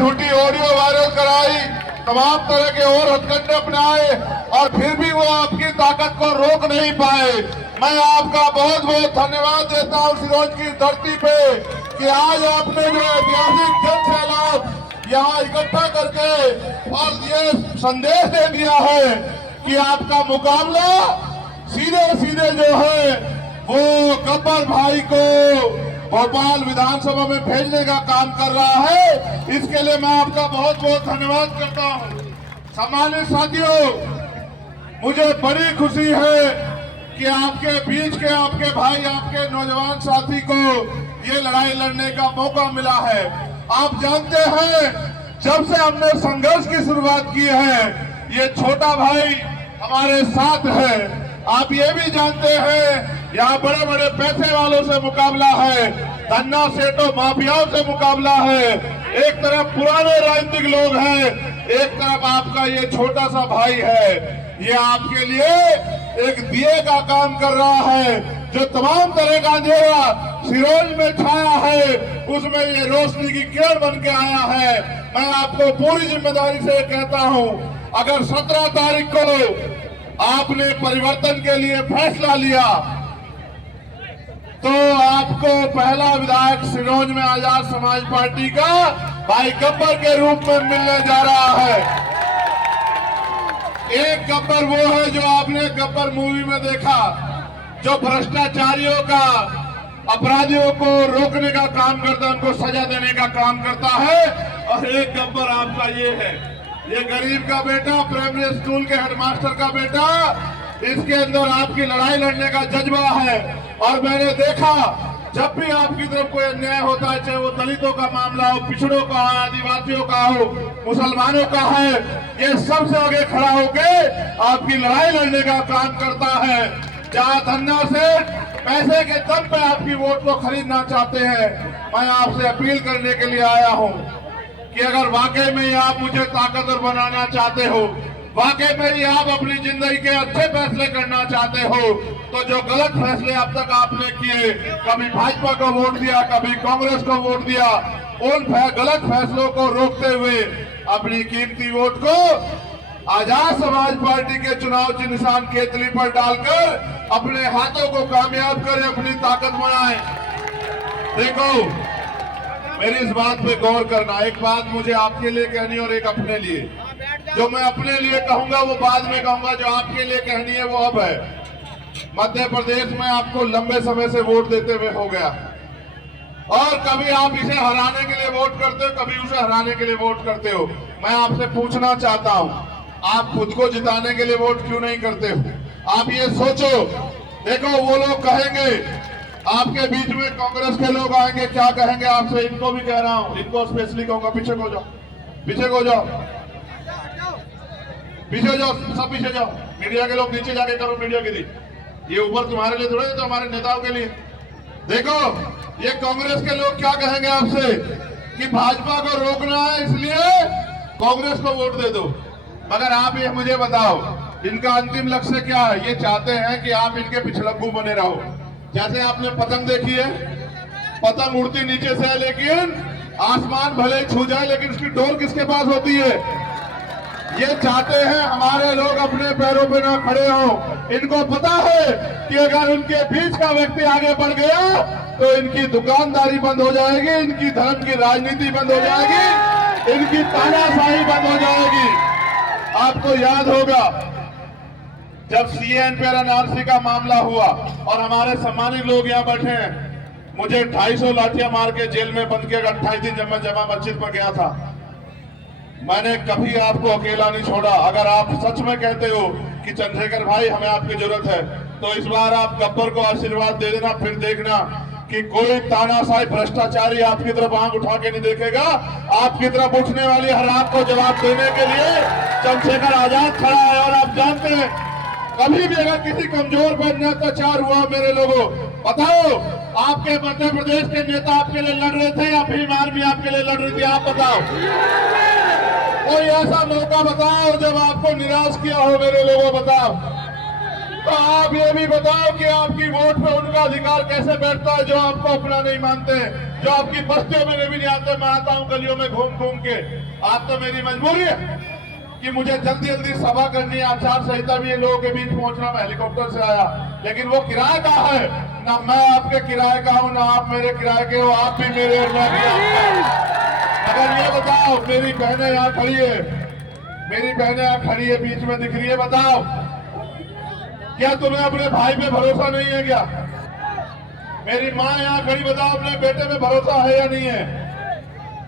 झूठी audio viral कराई, तमाम तरह के और हथकंडे अपनाए और फिर भी वो आपकी ताकत को रोक नहीं पाए। मैं आपका बहुत बहुत धन्यवाद देता हूं सिरोंज की धरती पे कि आज आपने जो ऐतिहासिक जन सैलाब यहाँ इकट्ठा करके और ये संदेश दे दिया है कि आपका मुकाबला सीधे सीधे जो है वो गब्बर भाई को भोपाल विधानसभा में भेजने का काम कर रहा है। इसके लिए मैं आपका बहुत बहुत धन्यवाद करता हूं। सम्मानित साथियों, मुझे बड़ी खुशी है कि आपके बीच के आपके भाई, आपके नौजवान साथी को ये लड़ाई लड़ने का मौका मिला है। आप जानते हैं जब से हमने संघर्ष की शुरुआत की है ये छोटा भाई हमारे साथ है। आप ये भी जानते हैं यहाँ बड़े बड़े पैसे वालों से मुकाबला है, धन्ना सेठों माफियाओं से मुकाबला है। एक तरफ पुराने राजनीतिक लोग हैं, एक तरफ आपका ये छोटा सा भाई है। ये आपके लिए एक दिए का काम कर रहा है। जो तमाम तरह का अंधेरा सिरोंज में छाया है उसमें ये रोशनी की किरण बन के आया है। मैं आपको पूरी जिम्मेदारी से कहता हूँ, अगर 17 तारीख को आपने परिवर्तन के लिए फैसला लिया तो आपको पहला विधायक सिरोंज में आजाद समाज पार्टी का भाई गब्बर के रूप में मिलने जा रहा है। एक गब्बर वो है जो आपने गब्बर मूवी में देखा, जो भ्रष्टाचारियों का, अपराधियों को रोकने का काम करता है, उनको सजा देने का काम करता है। और एक गब्बर आपका ये है, ये गरीब का बेटा, प्राइमरी स्कूल के हेडमास्टर का बेटा, इसके अंदर आपकी लड़ाई लड़ने का जज्बा है। और मैंने देखा जब भी आपकी तरफ कोई अन्याय होता है, चाहे वो दलितों का मामला हो, पिछड़ों का हो, आदिवासियों का हो, मुसलमानों का है, ये सबसे आगे खड़ा होके आपकी लड़ाई लड़ने का काम करता है। जहाँ धन्ना से पैसे के दम पे आपकी वोट को खरीदना चाहते हैं, मैं आपसे अपील करने के लिए आया हूँ कि अगर वाकई में आप मुझे ताकतवर बनाना चाहते हो, वाकई में ही आप अपनी जिंदगी के अच्छे फैसले करना चाहते हो, तो जो गलत फैसले अब तक आपने किए, कभी भाजपा को वोट दिया, कभी कांग्रेस को वोट दिया, उन गलत फैसलों को रोकते हुए अपनी कीमती वोट को आजाद समाज पार्टी के चुनाव चिन्ह निशान केतली पर डालकर अपने हाथों को कामयाब करें, अपनी ताकत बढ़ाएं। देखो, मेरी इस बात पे गौर करना, एक बात मुझे आपके लिए कहनी और एक अपने लिए। जो मैं अपने लिए कहूंगा वो बाद में कहूंगा, जो आपके लिए कहनी है वो अब है। मध्य प्रदेश में आपको लंबे समय से वोट देते हुए हो गया और कभी आप इसे हराने के लिए वोट करते हो, कभी उसे हराने के लिए वोट करते हो। मैं आपसे पूछना चाहता हूं, आप खुद को जिताने के लिए वोट क्यों नहीं करते हो? आप ये सोचो। देखो, वो लोग कहेंगे, आपके बीच में कांग्रेस के लोग आएंगे, क्या कहेंगे आपसे? इनको भी कह रहा हूं, इनको स्पेशली कहूंगा, पीछे को जाओ, पीछे को जाओ, पीछे जाओ, सब पीछे जाओ। मीडिया के लोग नीचे जाके करो मीडिया की दी, ये ऊपर तुम्हारे लिए थोड़े, तो हमारे नेताओं के लिए। देखो, ये कांग्रेस के लोग क्या कहेंगे आपसे कि भाजपा को रोकना है इसलिए कांग्रेस को वोट दे दो। मगर आप ये मुझे बताओ, इनका अंतिम लक्ष्य क्या है? ये चाहते हैं कि आप इनके पिछलग्गू बने रहो। जैसे आपने पतंग देखी है, पतंग उड़ती नीचे से है, लेकिन आसमान भले छू जाए, लेकिन उसकी डोर किसके पास होती है? ये चाहते हैं हमारे लोग अपने पैरों पे ना खड़े हो। इनको पता है कि अगर उनके बीच का व्यक्ति आगे बढ़ गया तो इनकी दुकानदारी बंद हो जाएगी, इनकी धर्म की राजनीति बंद हो जाएगी, इनकी तानाशाही बंद हो जाएगी। आपको याद होगा जब सीएन पर एनआरसी का मामला हुआ और हमारे सम्मानित लोग यहाँ बैठे हैं, मुझे 250 लाठियां मार के जेल में बंद किया 28 दिन जब मैं जमा मस्जिद पर गया था। मैंने कभी आपको अकेला नहीं छोड़ा। अगर आप सच में कहते हो कि चंद्रशेखर भाई हमें आपकी जरूरत है, तो इस बार आप गब्बर को आशीर्वाद दे देना, फिर देखना कि कोई तानाशाही भ्रष्टाचारी आपकी तरफ आंख उठा के नहीं देखेगा। आपकी तरफ उठने वाली हर आंख को जवाब देने के लिए चंद्रशेखर आजाद खड़ा है। और आप जानते हैं, कभी भी अगर किसी कमजोर पर अत्याचार हुआ, मेरे लोगों बताओ, आपके मध्य प्रदेश के नेता आपके लिए लड़ रहे थे या भीम आर्मी आपके लिए लड़ रही थी? आप बताओ, कोई ऐसा मौका बताओ जब आपको निराश किया हो, मेरे लोगों बताओ। तो आप ये भी बताओ कि आपकी वोट पे उनका अधिकार कैसे बैठता है जो आपको अपना नहीं मानते। जो आपकी बस्तियों में भी नहीं आते, मैं आता हूं गलियों में घूम घूम के। आप तो मेरी मजबूरी है कि मुझे जल्दी जल्दी सभा करनी है, आचार संहिता भी लोगों के बीच पहुंचना, मैं हेलीकॉप्टर से आया, लेकिन वो किराए का है ना, मैं आपके किराए का हूं ना आप मेरे किराए के हो, आप भी मेरे और मैं भी आपका। अगर ये बताओ, मेरी बहनें यहाँ खड़ी है, मेरी बहनें यहाँ खड़ी है, बीच में दिख रही है, बताओ क्या तुम्हें अपने भाई पे भरोसा नहीं है क्या? मेरी माँ यहाँ खड़ी, बताओ अपने बेटे पे भरोसा है या नहीं है?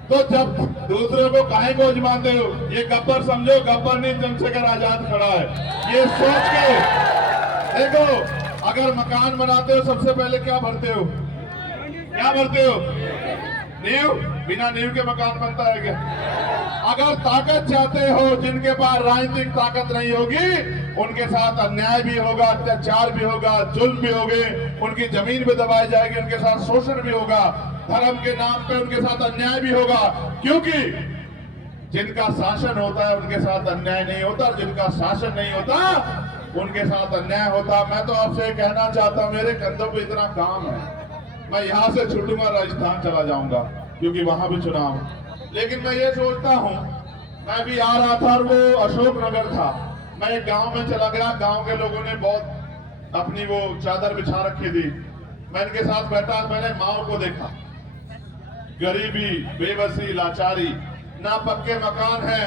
तो जब दूसरे को काहे को अजमाते हो? ये गब्बर समझो, गब्बर नहीं चंद्रशेखर आजाद खड़ा है। ये सोच के देखो, अगर मकान बनाते हो सबसे पहले क्या भरते हो? क्या भरते हो? नींव। बिना नींव के मकान बनता है क्या? अगर ताकत चाहते हो, जिनके पास राजनीतिक ताकत नहीं होगी उनके साथ अन्याय भी होगा, अत्याचार भी होगा, जुल्म भी होंगे, उनकी जमीन भी दबाई जाएगी, उनके साथ शोषण भी होगा, धर्म के नाम पे उनके साथ अन्याय भी होगा, क्योंकि जिनका शासन होता है उनके साथ अन्याय नहीं होता, और जिनका शासन नहीं होता उनके साथ अन्याय होता। मैं तो आपसे कहना चाहता हूं, मेरे कंधों पे इतना काम है, मैं यहां से छूटूंगा, राजस्थान चला जाऊंगा, क्योंकि वहां भी चुनाव। लेकिन मैं ये सोचता हूं, मैं भी आ रहा था और वो अशोकनगर था, मैं एक गांव में चला गया, गांव के लोगों ने बहुत अपनी वो चादर बिछा रखी थी, मैं इनके साथ बैठा, मैंने माओ को देखा, गरीबी, बेबसी, लाचारी, ना पक्के मकान है,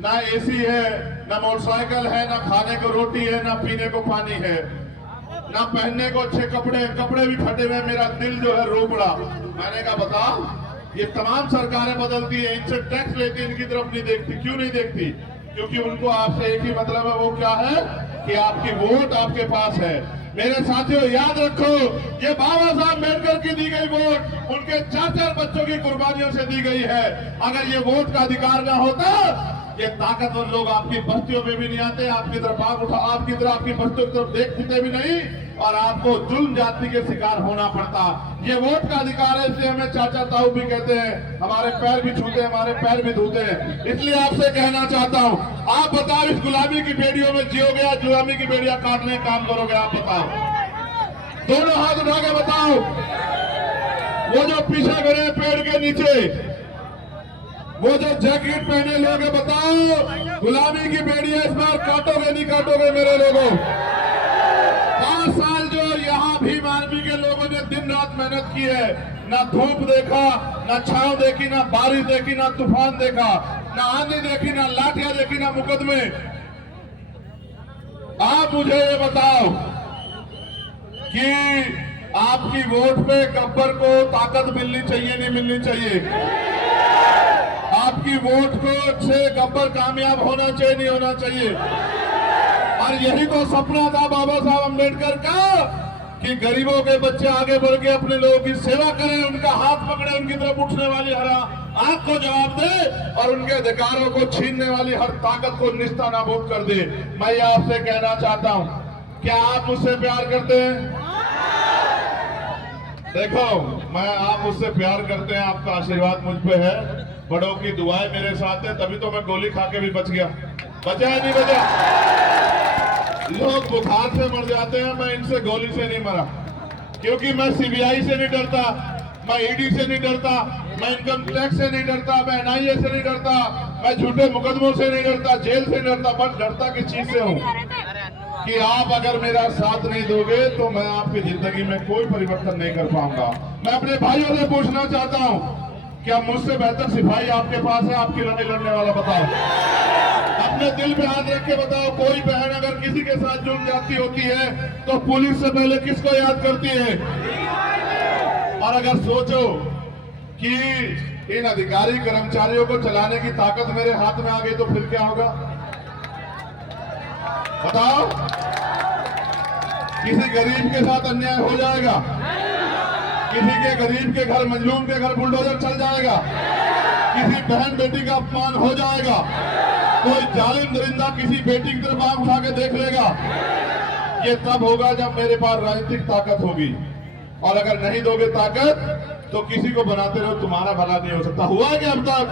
ना एसी है, ना मोटरसाइकिल है, ना खाने को रोटी है, ना पीने को पानी है, ना पहनने को अच्छे कपड़े, कपड़े भी फटे हुए, मेरा दिल जो है रो पड़ा। मैंने कहा बताओ, ये तमाम सरकारें बदलती है, इनसे टैक्स लेती है, इनकी तरफ नहीं देखती, क्यों नहीं देखती? क्योंकि उनको आपसे एक ही मतलब है, वो क्या है कि आपकी वोट आपके पास है। मेरे साथियों याद रखो, ये बाबा साहब अम्बेडकर की दी गई वोट उनके 4-4 बच्चों की कुर्बानियों से दी गई है। अगर ये वोट का अधिकार ना होता, ये ताकतवर लोग आपकी बस्तियों में भी नहीं आते, आपकी तरफ आंख उठा, आपकी तरफ, आपकी बस्तियों की तरफ देखते भी नहीं, और आपको जुल्म जाति के शिकार होना पड़ता। ये वोट का अधिकार है, इसलिए हमें चाचा ताऊ भी कहते हैं, हमारे पैर भी छूते हैं, हमारे पैर भी धोते हैं। इसलिए आपसे कहना चाहता हूं, आप बताओ, इस गुलामी की बेड़ियों में जियोगे या गुलामी की बेड़ियां काटने का काम करोगे? आप बताओ, दोनों हाथ उठा के बताओ। वो जो पीछे खड़े पेड़ के नीचे, वो जो जैकेट पहने लोग हैं, बताओ गुलामी की बेड़ियां इस बार काटोगे नहीं काटोगे मेरे लोगों? 5 साल जो यहाँ भीम आर्मी के लोगों ने दिन रात मेहनत की है, ना धूप देखा, ना छांव देखी, ना बारिश देखी, ना तूफान देखा, ना आंधी देखी, ना लाठियां देखी, ना मुकदमे। आप मुझे ये बताओ कि आपकी वोट पे गब्बर को ताकत मिलनी चाहिए नहीं मिलनी चाहिए? आपकी वोट को से गब्बर कामयाब होना चाहिए नहीं होना चाहिए? और यही तो सपना था बाबा साहब अम्बेडकर का कि गरीबों के बच्चे आगे बढ़ के अपने लोगों की सेवा करें, उनका हाथ पकड़े, उनकी तरफ उठने वाली हर आंख को जवाब दे, और उनके अधिकारों को छीनने वाली हर ताकत को निस्तानाबूद कर दे। मैं ये आपसे कहना चाहता हूं, क्या आप मुझसे प्यार करते हैं? देखो, आप मुझसे प्यार करते हैं, आपका आशीर्वाद मुझ पे है, बड़ों की दुआएं मेरे साथ है, तभी तो मैं गोली खा के भी बच गया। बचा है नहीं बचा? लोग बुखार से मर जाते हैं, मैं इनसे गोली से नहीं मरा, क्योंकि मैं सीबीआई से नहीं डरता, मैं ईडी से नहीं डरता, मैं इनकम टैक्स से नहीं डरता, मैं एनआईए से नहीं डरता, मैं झूठे मुकदमों से नहीं डरता, जेल से नहीं डरता, बस डरता किस चीज से हूँ कि आप अगर मेरा साथ नहीं दोगे तो मैं आपकी जिंदगी में कोई परिवर्तन नहीं कर पाऊंगा। मैं अपने भाइयों से पूछना चाहता हूं, क्या मुझसे बेहतर सिपाही आपके पास है? आपकी लड़ाई लड़ने वाला बताओ, अपने दिल पे हाथ रख के बताओ। कोई बहन अगर किसी के साथ जुड़ जाती होती है तो पुलिस से पहले किसको याद करती है? और अगर सोचो कि इन अधिकारी कर्मचारियों को चलाने की ताकत मेरे हाथ में आ गई तो फिर क्या होगा? बताओ, किसी गरीब के साथ अन्याय हो जाएगा? किसी के गरीब के घर, मजलूम के घर बुलडोजर चल जाएगा? किसी बहन बेटी का अपमान हो जाएगा? कोई जालिम दरिंदा किसी बेटी की तरफ आंख उठा के देख लेगा? ये तब होगा जब मेरे पास राजनीतिक ताकत होगी, और अगर नहीं दोगे ताकत तो किसी को बनाते रहो, तुम्हारा भला नहीं हो सकता। हुआ है क्या अब तक?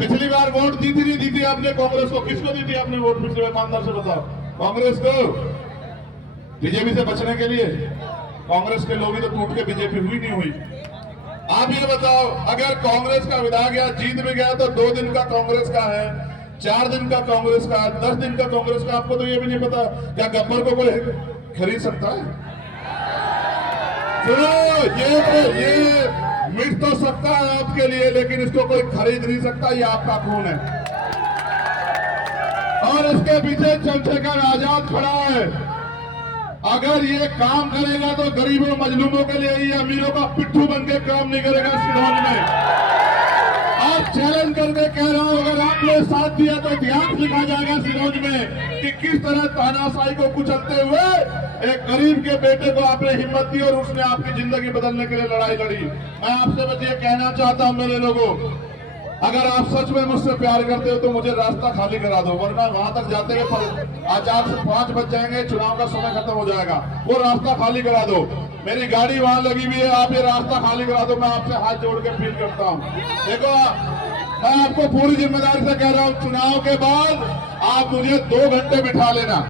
पिछली बार वोट दी थी नहीं दी थी आपने कांग्रेस को? किसको दी थी आपने वोट पिछली बार? ईमानदार से बताओ। कांग्रेस को? बीजेपी से बचने के लिए? कांग्रेस के लोग ही तो टूट के बीजेपी हुई नहीं हुई। आप ये बताओ, अगर कांग्रेस का विधायक यहाँ जीत भी गया तो 2 दिन का कांग्रेस का है, 4 दिन का कांग्रेस का, 10 दिन का कांग्रेस का। आपको तो ये भी नहीं पता क्या गब्बर को कोई खरीद सकता है? सुनो, ये मिट तो सकता है आपके लिए, लेकिन इसको कोई खरीद नहीं सकता। ये आपका खून है और इसके पीछे चंद्रशेखर आजाद खड़ा है। अगर ये काम करेगा तो गरीबों मजलूमों के लिए, ये अमीरों का पिट्ठू बन के काम नहीं करेगा सिरौंज में। आज चैलेंज करके कह रहा हूं, अगर आपने साथ दिया तो इतिहास लिखा जाएगा सिरौंज में कि किस तरह तानाशाही को कुचलते हुए एक गरीब के बेटे को आपने हिम्मत दी और उसने आपकी जिंदगी बदलने के लिए लड़ाई लड़ी। मैं आपसे बस ये कहना चाहता हूं मेरे लोगों, अगर आप सच में मुझसे प्यार करते हो तो मुझे रास्ता खाली करा दो, वरना वहां तक जाते हुए आचार से 5 बज जाएंगे, चुनाव का समय खत्म हो जाएगा। वो रास्ता खाली करा दो, मेरी गाड़ी वहां लगी हुई है, आप ये रास्ता खाली करा दो। मैं आपसे हाथ जोड़ के अपील करता हूं। देखो, मैं आपको पूरी जिम्मेदारी से कह रहा हूं, चुनाव के बाद आप मुझे 2 घंटे बिठा लेना।